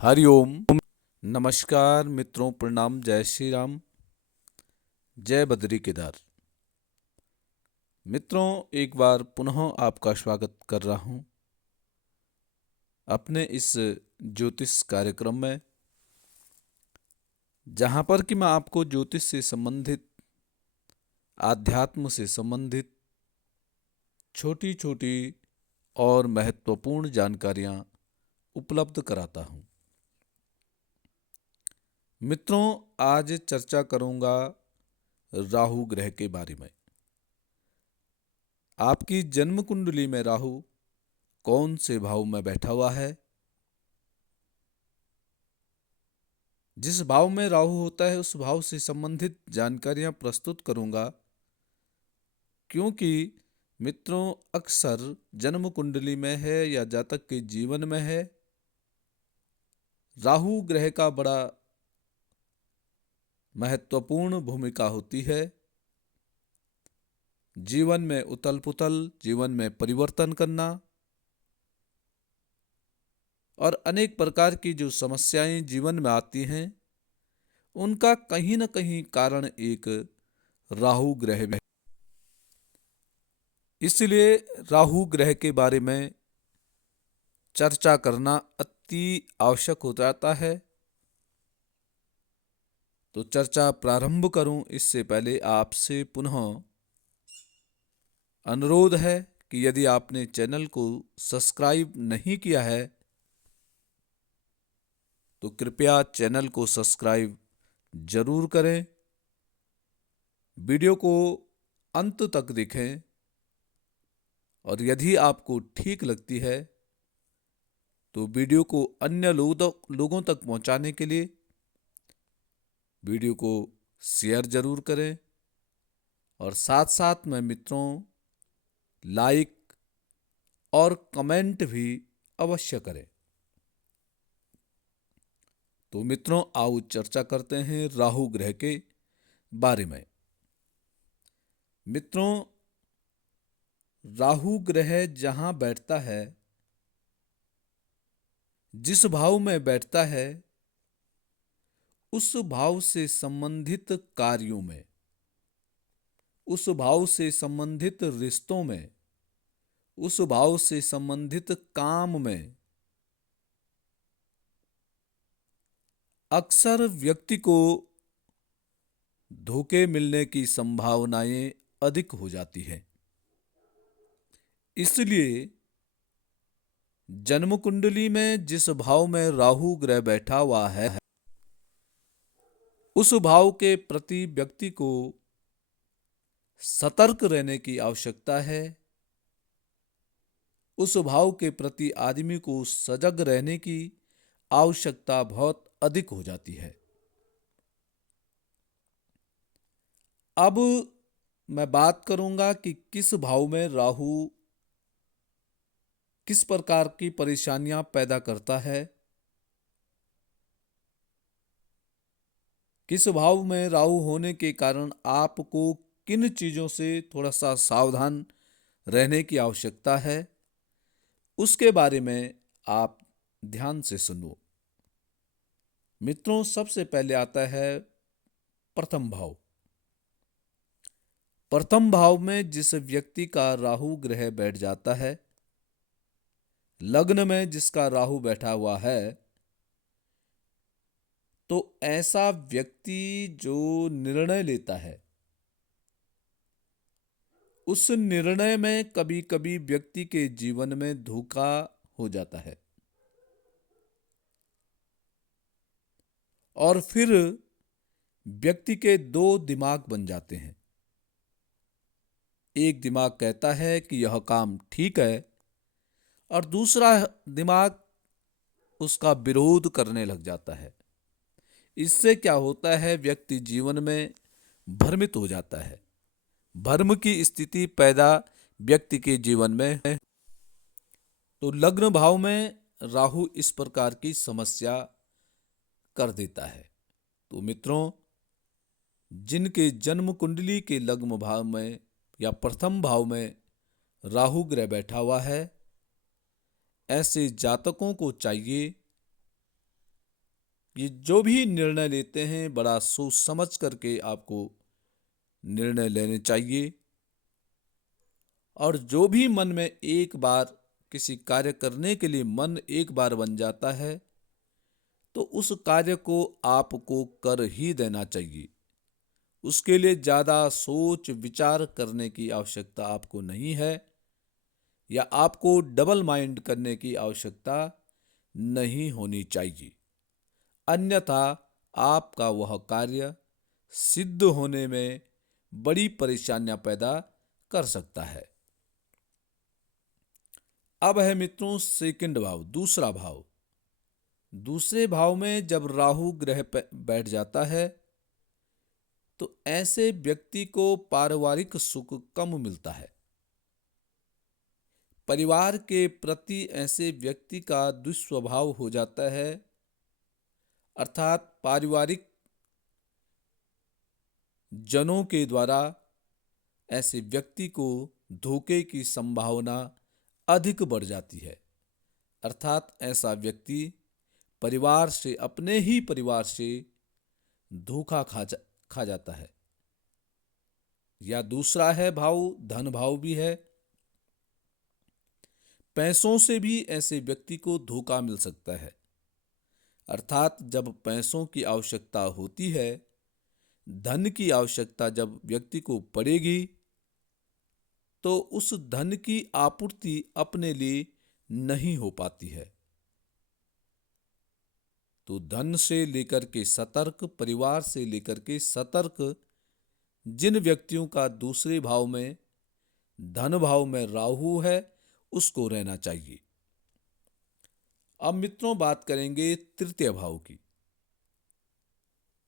हरिओम। नमस्कार मित्रों, प्रणाम, जय श्री राम, जय बद्री केदार। मित्रों, एक बार पुनः आपका स्वागत कर रहा हूं अपने इस ज्योतिष कार्यक्रम में, जहां पर कि मैं आपको ज्योतिष से संबंधित, आध्यात्म से संबंधित छोटी छोटी और महत्वपूर्ण जानकारियां उपलब्ध कराता हूं। मित्रों, आज चर्चा करूंगा राहु ग्रह के बारे में। आपकी जन्म कुंडली में राहु कौन से भाव में बैठा हुआ है। जिस भाव में राहु होता है उस भाव से संबंधित जानकारियां प्रस्तुत करूंगा, क्योंकि मित्रों अक्सर जन्म कुंडली में है या जातक के जीवन में है, राहु ग्रह का बड़ा महत्वपूर्ण भूमिका होती है। जीवन में उथल पुथल, जीवन में परिवर्तन करना और अनेक प्रकार की जो समस्याएं जीवन में आती हैं, उनका कहीं न कहीं कारण एक राहु ग्रह है। इसलिए राहु ग्रह के बारे में चर्चा करना अति आवश्यक हो जाता है। तो चर्चा प्रारंभ करूं इससे पहले आपसे पुनः अनुरोध है कि यदि आपने चैनल को सब्सक्राइब नहीं किया है तो कृपया चैनल को सब्सक्राइब जरूर करें। वीडियो को अंत तक देखें और यदि आपको ठीक लगती है तो वीडियो को अन्य लोगों तक पहुंचाने के लिए वीडियो को शेयर जरूर करें और साथ साथ में मित्रों लाइक और कमेंट भी अवश्य करें। तो मित्रों आओ चर्चा करते हैं राहु ग्रह के बारे में। मित्रों, राहु ग्रह जहां बैठता है, जिस भाव में बैठता है, उस भाव से संबंधित कार्यों में, उस भाव से संबंधित रिश्तों में, उस भाव से संबंधित काम में अक्सर व्यक्ति को धोखे मिलने की संभावनाएं अधिक हो जाती हैं। इसलिए जन्म कुंडली में जिस भाव में राहु ग्रह बैठा हुआ है, उस भाव के प्रति व्यक्ति को सतर्क रहने की आवश्यकता है। उस भाव के प्रति आदमी को सजग रहने की आवश्यकता बहुत अधिक हो जाती है। अब मैं बात करूंगा कि किस भाव में राहु किस प्रकार की परेशानियां पैदा करता है, किस भाव में राहु होने के कारण आपको किन चीजों से थोड़ा सा सावधान रहने की आवश्यकता है, उसके बारे में आप ध्यान से सुनो। मित्रों, सबसे पहले आता है प्रथम भाव। प्रथम भाव में जिस व्यक्ति का राहु ग्रह बैठ जाता है, लग्न में जिसका राहु बैठा हुआ है, तो ऐसा व्यक्ति जो निर्णय लेता है, उस निर्णय में कभी कभी व्यक्ति के जीवन में धोखा हो जाता है और फिर व्यक्ति के दो दिमाग बन जाते हैं। एक दिमाग कहता है कि यह काम ठीक है और दूसरा दिमाग उसका विरोध करने लग जाता है। इससे क्या होता है, व्यक्ति जीवन में भ्रमित हो जाता है। भ्रम की स्थिति पैदा व्यक्ति के जीवन में है। तो लग्न भाव में राहु इस प्रकार की समस्या कर देता है। तो मित्रों, जिनके जन्म कुंडली के लग्न भाव में या प्रथम भाव में राहु ग्रह बैठा हुआ है, ऐसे जातकों को चाहिए ये जो भी निर्णय लेते हैं बड़ा सोच समझ करके आपको निर्णय लेने चाहिए। और जो भी मन में एक बार किसी कार्य करने के लिए मन एक बार बन जाता है तो उस कार्य को आपको कर ही देना चाहिए। उसके लिए ज़्यादा सोच विचार करने की आवश्यकता आपको नहीं है, या आपको डबल माइंड करने की आवश्यकता नहीं होनी चाहिए। अन्यथा आपका वह कार्य सिद्ध होने में बड़ी परेशानियां पैदा कर सकता है। अब है मित्रों सेकंड भाव, दूसरा भाव। दूसरे भाव में जब राहु ग्रह बैठ जाता है तो ऐसे व्यक्ति को पारिवारिक सुख कम मिलता है। परिवार के प्रति ऐसे व्यक्ति का दुष्स्वभाव हो जाता है, अर्थात पारिवारिक जनों के द्वारा ऐसे व्यक्ति को धोखे की संभावना अधिक बढ़ जाती है। अर्थात ऐसा व्यक्ति परिवार से, अपने ही परिवार से धोखा खा जाता है। या दूसरा है भाव, धन भाव भी है। पैसों से भी ऐसे व्यक्ति को धोखा मिल सकता है। अर्थात जब पैसों की आवश्यकता होती है, धन की आवश्यकता जब व्यक्ति को पड़ेगी तो उस धन की आपूर्ति अपने लिए नहीं हो पाती है। तो धन से लेकर के सतर्क, परिवार से लेकर के सतर्क जिन व्यक्तियों का दूसरे भाव में, धन भाव में राहु है, उसको रहना चाहिए। अब मित्रों बात करेंगे तृतीय भाव की।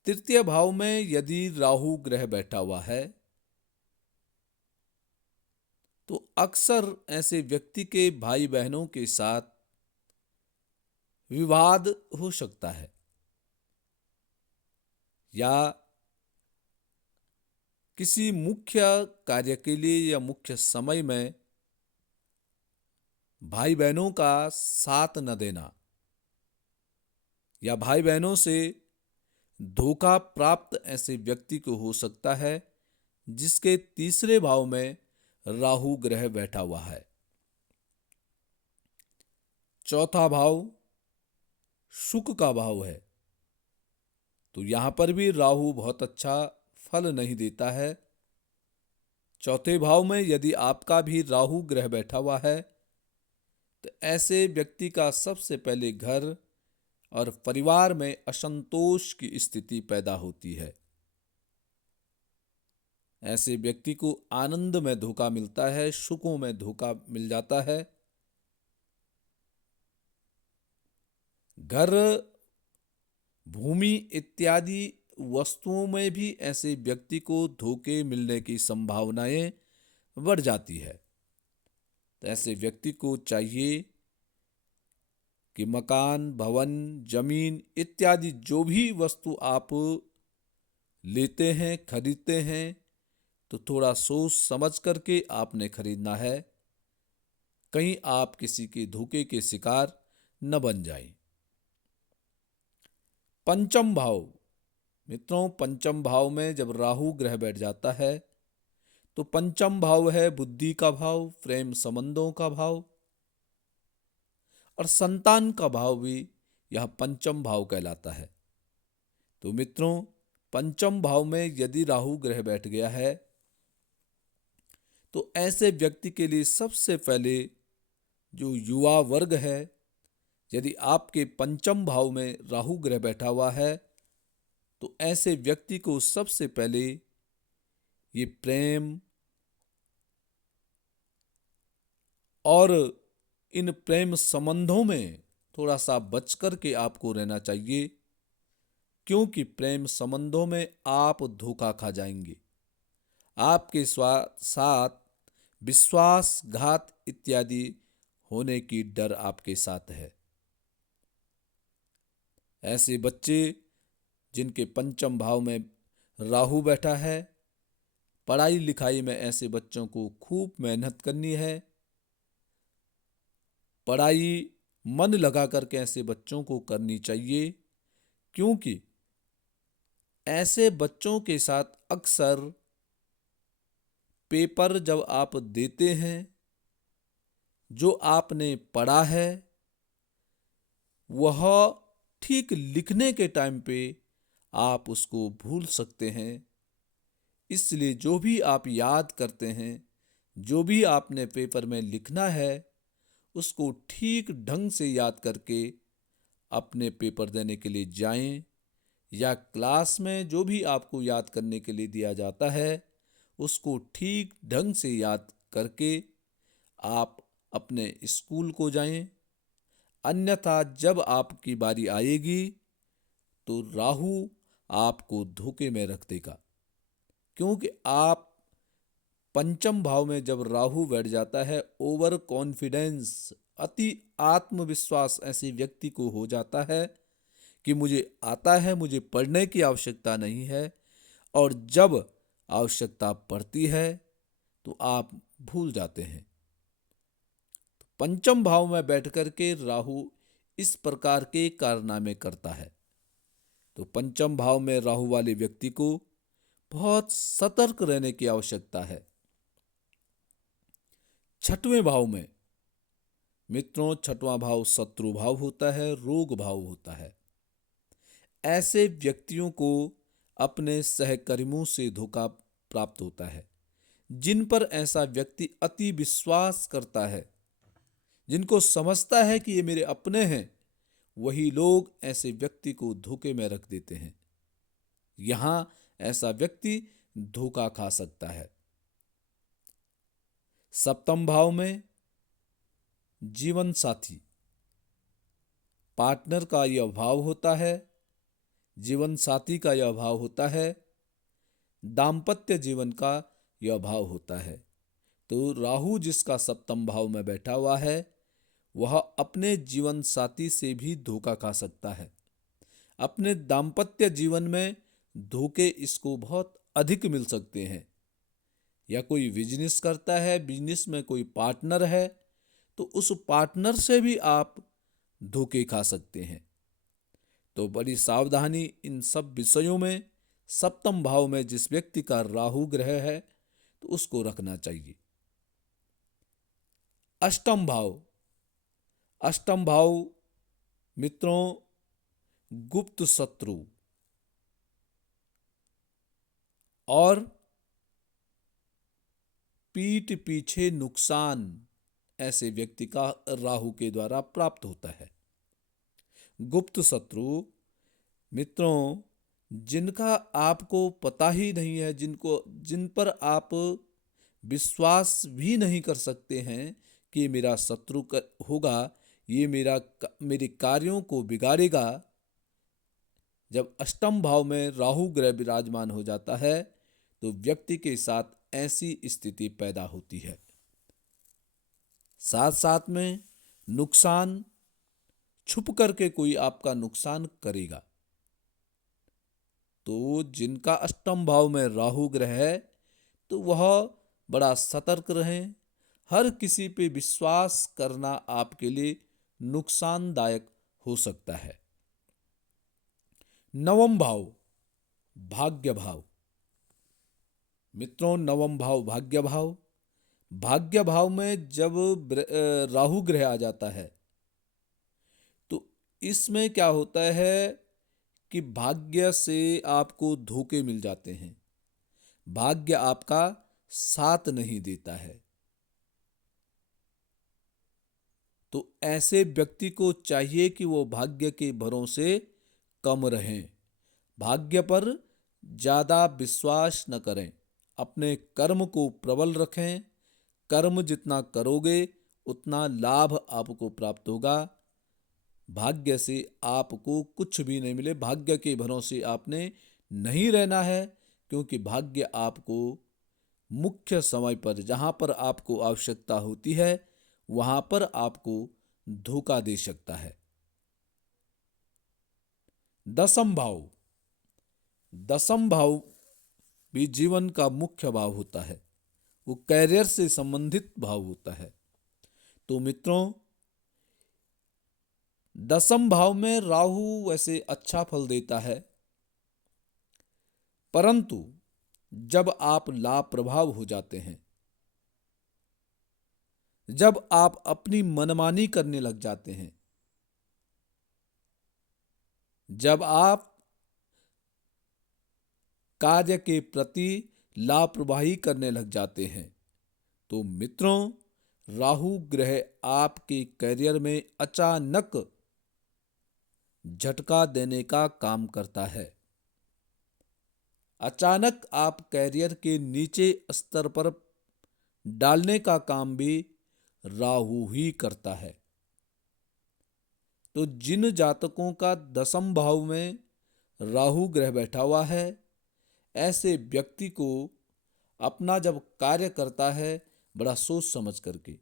तृतीय भाव में यदि राहु ग्रह बैठा हुआ है तो अक्सर ऐसे व्यक्ति के भाई बहनों के साथ विवाद हो सकता है, या किसी मुख्य कार्य के लिए या मुख्य समय में भाई बहनों का साथ न देना, या भाई बहनों से धोखा प्राप्त ऐसे व्यक्ति को हो सकता है जिसके तीसरे भाव में राहु ग्रह बैठा हुआ है। चौथा भाव सुख का भाव है, तो यहां पर भी राहु बहुत अच्छा फल नहीं देता है। चौथे भाव में यदि आपका भी राहु ग्रह बैठा हुआ है तो ऐसे व्यक्ति का सबसे पहले घर और परिवार में असंतोष की स्थिति पैदा होती है। ऐसे व्यक्ति को आनंद में धोखा मिलता है, सुखों में धोखा मिल जाता है। घर, भूमि इत्यादि वस्तुओं में भी ऐसे व्यक्ति को धोखे मिलने की संभावनाएं बढ़ जाती है। तो ऐसे व्यक्ति को चाहिए कि मकान, भवन, जमीन इत्यादि जो भी वस्तु आप लेते हैं, खरीदते हैं, तो थोड़ा सोच समझ करके आपने खरीदना है, कहीं आप किसी के धोखे के शिकार न बन जाएं। पंचम भाव मित्रों, पंचम भाव में जब राहु ग्रह बैठ जाता है तो पंचम भाव है बुद्धि का भाव, प्रेम संबंधों का भाव और संतान का भाव भी यह पंचम भाव कहलाता है। तो मित्रों, पंचम भाव में यदि राहु ग्रह बैठ गया है तो ऐसे व्यक्ति के लिए सबसे पहले जो युवा वर्ग है, यदि आपके पंचम भाव में राहु ग्रह बैठा हुआ है तो ऐसे व्यक्ति को सबसे पहले ये प्रेम और इन प्रेम संबंधों में थोड़ा सा बच कर के आपको रहना चाहिए, क्योंकि प्रेम संबंधों में आप धोखा खा जाएंगे। आपके साथ विश्वासघात इत्यादि होने की डर आपके साथ है। ऐसे बच्चे जिनके पंचम भाव में राहु बैठा है, पढ़ाई लिखाई में ऐसे बच्चों को खूब मेहनत करनी है। पढ़ाई मन लगा करके ऐसे बच्चों को करनी चाहिए क्योंकि ऐसे बच्चों के साथ अक्सर पेपर जब आप देते हैं, जो आपने पढ़ा है वह ठीक लिखने के टाइम पे आप उसको भूल सकते हैं। इसलिए जो भी आप याद करते हैं, जो भी आपने पेपर में लिखना है, उसको ठीक ढंग से याद करके अपने पेपर देने के लिए जाएं, या क्लास में जो भी आपको याद करने के लिए दिया जाता है उसको ठीक ढंग से याद करके आप अपने स्कूल को जाएं। अन्यथा जब आपकी बारी आएगी तो राहु आपको धोखे में रख देगा, क्योंकि आप पंचम भाव में जब राहु बैठ जाता है, ओवर कॉन्फिडेंस, अति आत्मविश्वास ऐसे व्यक्ति को हो जाता है कि मुझे आता है, मुझे पढ़ने की आवश्यकता नहीं है, और जब आवश्यकता पड़ती है तो आप भूल जाते हैं। पंचम भाव में बैठकर के राहु इस प्रकार के कारनामे करता है। तो पंचम भाव में राहु वाले व्यक्ति को बहुत सतर्क रहने की आवश्यकता है। छठवें भाव में मित्रों, छठवां भाव शत्रु भाव होता है, रोग भाव होता है। ऐसे व्यक्तियों को अपने सहकर्मियों से धोखा प्राप्त होता है। जिन पर ऐसा व्यक्ति अति विश्वास करता है, जिनको समझता है कि ये मेरे अपने हैं, वही लोग ऐसे व्यक्ति को धोखे में रख देते हैं। यहां ऐसा व्यक्ति धोखा खा सकता है। सप्तम भाव में जीवन साथी, पार्टनर का यह भाव होता है, जीवन साथी का यह भाव होता है, दाम्पत्य जीवन का यह भाव होता है। तो राहु जिसका सप्तम भाव में बैठा हुआ है वह अपने जीवन साथी से भी धोखा खा सकता है। अपने दाम्पत्य जीवन में धोखे इसको बहुत अधिक मिल सकते हैं। या कोई बिजनेस करता है, बिजनेस में कोई पार्टनर है, तो उस पार्टनर से भी आप धोखे खा सकते हैं। तो बड़ी सावधानी इन सब विषयों में, सप्तम भाव में जिस व्यक्ति का राहु ग्रह है तो उसको रखना चाहिए। अष्टम भाव, अष्टम भाव मित्रों गुप्त शत्रु और पीठ पीछे नुकसान ऐसे व्यक्ति का राहु के द्वारा प्राप्त होता है। गुप्त शत्रु मित्रों जिनका आपको पता ही नहीं है, जिन पर आप विश्वास भी नहीं कर सकते हैं कि मेरा शत्रु होगा, ये मेरे कार्यों को बिगाड़ेगा। जब अष्टम भाव में राहु ग्रह विराजमान हो जाता है तो व्यक्ति के साथ ऐसी स्थिति पैदा होती है। साथ साथ में नुकसान, छुप करके कोई आपका नुकसान करेगा। तो जिनका अष्टम भाव में राहु ग्रह है तो वह बड़ा सतर्क रहें। हर किसी पे विश्वास करना आपके लिए नुकसानदायक हो सकता है। नवम भाव भाग्य भाव, मित्रों नवम भाव भाग्य भाव, भाग्य भाव में जब राहु ग्रह आ जाता है तो इसमें क्या होता है कि भाग्य से आपको धोखे मिल जाते हैं। भाग्य आपका साथ नहीं देता है। तो ऐसे व्यक्ति को चाहिए कि वो भाग्य के भरोसे कम रहें, भाग्य पर ज़्यादा विश्वास न करें, अपने कर्म को प्रबल रखें। कर्म जितना करोगे उतना लाभ आपको प्राप्त होगा। भाग्य से आपको कुछ भी नहीं मिले, भाग्य के भरोसे आपने नहीं रहना है, क्योंकि भाग्य आपको मुख्य समय पर, जहाँ पर आपको आवश्यकता होती है, वहाँ पर आपको धोखा दे सकता है। दसम भाव, दसम भाव भी जीवन का मुख्य भाव होता है, वो कैरियर से संबंधित भाव होता है। तो मित्रों दसम भाव में राहु वैसे अच्छा फल देता है, परंतु जब आप लापरवाह हो जाते हैं, जब आप अपनी मनमानी करने लग जाते हैं, जब आप कार्य के प्रति लापरवाही करने लग जाते हैं, तो मित्रों, राहु ग्रह आपके करियर में अचानक झटका देने का काम करता है। अचानक आप कैरियर के नीचे स्तर पर डालने का काम भी राहु ही करता है। तो जिन जातकों का दसम भाव में राहु ग्रह बैठा हुआ है, ऐसे व्यक्ति को अपना जब कार्य करता है, बड़ा सोच समझ करके,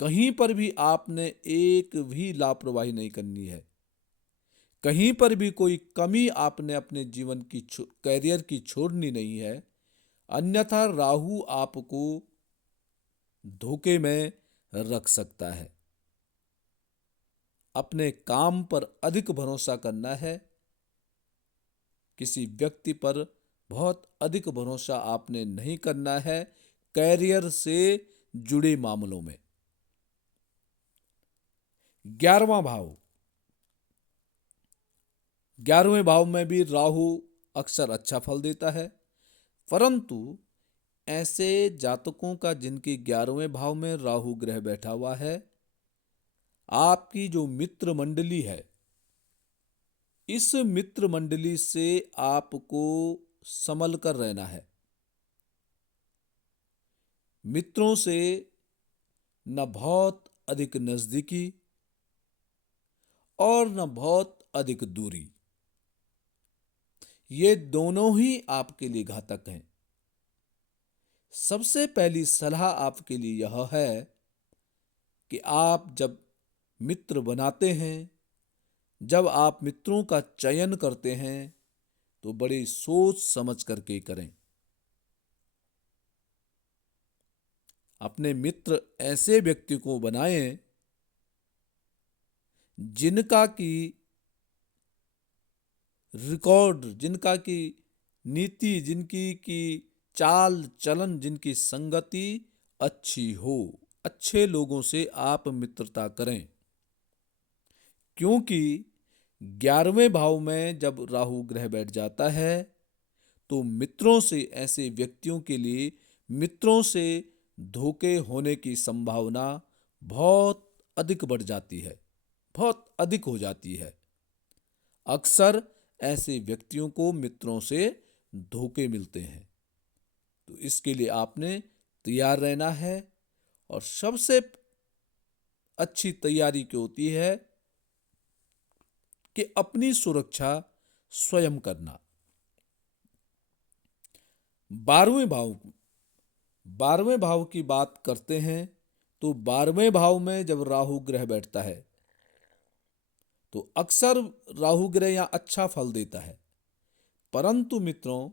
कहीं पर भी आपने एक भी लापरवाही नहीं करनी है, कहीं पर भी कोई कमी आपने अपने जीवन की कैरियर की छोड़नी नहीं है, अन्यथा राहु आपको धोखे में रख सकता है। अपने काम पर अधिक भरोसा करना है, किसी व्यक्ति पर बहुत अधिक भरोसा आपने नहीं करना है कैरियर से जुड़े मामलों में। 11वां भाव, 11वें भाव में भी राहु अक्सर अच्छा फल देता है, परंतु ऐसे जातकों का जिनके 11वें भाव में राहु ग्रह बैठा हुआ है, आपकी जो मित्र मंडली है, इस मित्र मंडली से आपको संभल कर रहना है। मित्रों से न बहुत अधिक नजदीकी और न बहुत अधिक दूरी, ये दोनों ही आपके लिए घातक हैं। सबसे पहली सलाह आपके लिए यह है कि आप जब मित्र बनाते हैं, जब आप मित्रों का चयन करते हैं, तो बड़ी सोच समझ करके करें। अपने मित्र ऐसे व्यक्ति को बनाएं जिनका की रिकॉर्ड, जिनका की नीति, जिनकी की चाल चलन, जिनकी संगति अच्छी हो। अच्छे लोगों से आप मित्रता करें, क्योंकि 11वें भाव में जब राहु ग्रह बैठ जाता है, तो मित्रों से, ऐसे व्यक्तियों के लिए मित्रों से धोखे होने की संभावना बहुत अधिक बढ़ जाती है, बहुत अधिक हो जाती है। अक्सर ऐसे व्यक्तियों को मित्रों से धोखे मिलते हैं। तो इसके लिए आपने तैयार रहना है, और सबसे अच्छी तैयारी क्या होती है कि अपनी सुरक्षा स्वयं करना। 12वें भाव की बात करते हैं, तो 12वें भाव में जब राहु ग्रह बैठता है, तो अक्सर राहु ग्रह यहां अच्छा फल देता है, परंतु मित्रों,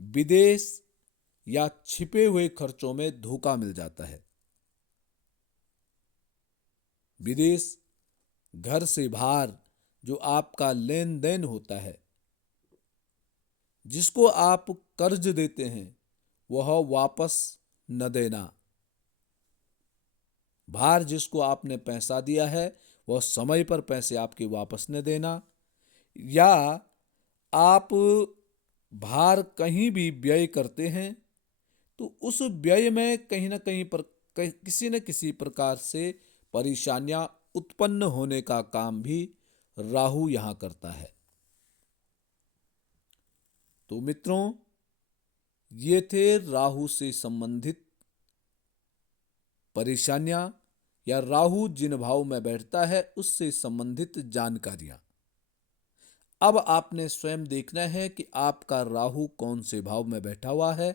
विदेश या छिपे हुए खर्चों में धोखा मिल जाता है। विदेश, घर से बाहर जो आपका लेन देन होता है, जिसको आप कर्ज देते हैं, वह वापस न देना। बाहर जिसको आपने पैसा दिया है, वह समय पर पैसे आपके वापस न देना, या आप बाहर कहीं भी व्यय करते हैं, तो उस व्यय में कहीं ना कहीं पर किसी न किसी प्रकार से परेशानियां उत्पन्न होने का काम भी राहु यहां करता है। तो मित्रों, ये थे राहु से संबंधित परेशानियां, या राहु जिन भाव में बैठता है उससे संबंधित जानकारियां। अब आपने स्वयं देखना है कि आपका राहु कौन से भाव में बैठा हुआ है,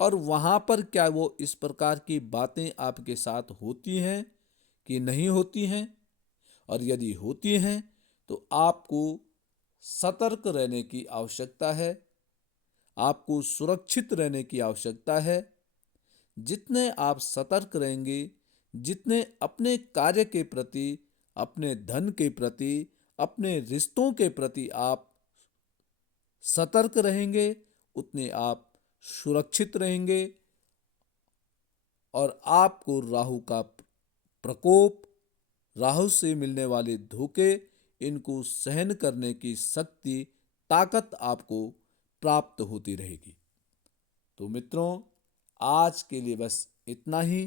और वहां पर क्या वो इस प्रकार की बातें आपके साथ होती हैं कि नहीं होती हैं, और यदि होती हैं तो आपको सतर्क रहने की आवश्यकता है, आपको सुरक्षित रहने की आवश्यकता है। जितने आप सतर्क रहेंगे, जितने अपने कार्य के प्रति अपने धन के प्रति, अपने रिश्तों के प्रति आप सतर्क रहेंगे, उतने आप सुरक्षित रहेंगे और आपको राहु का प्रकोप, राहु से मिलने वाले धोखे, इनको सहन करने की शक्ति, ताकत आपको प्राप्त होती रहेगी। तो मित्रों, आज के लिए बस इतना ही।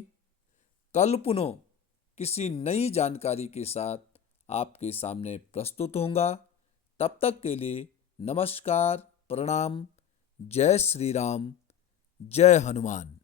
कल पुनः किसी नई जानकारी के साथ आपके सामने प्रस्तुत होऊंगा। तब तक के लिए नमस्कार, प्रणाम, जय श्री राम, जय हनुमान।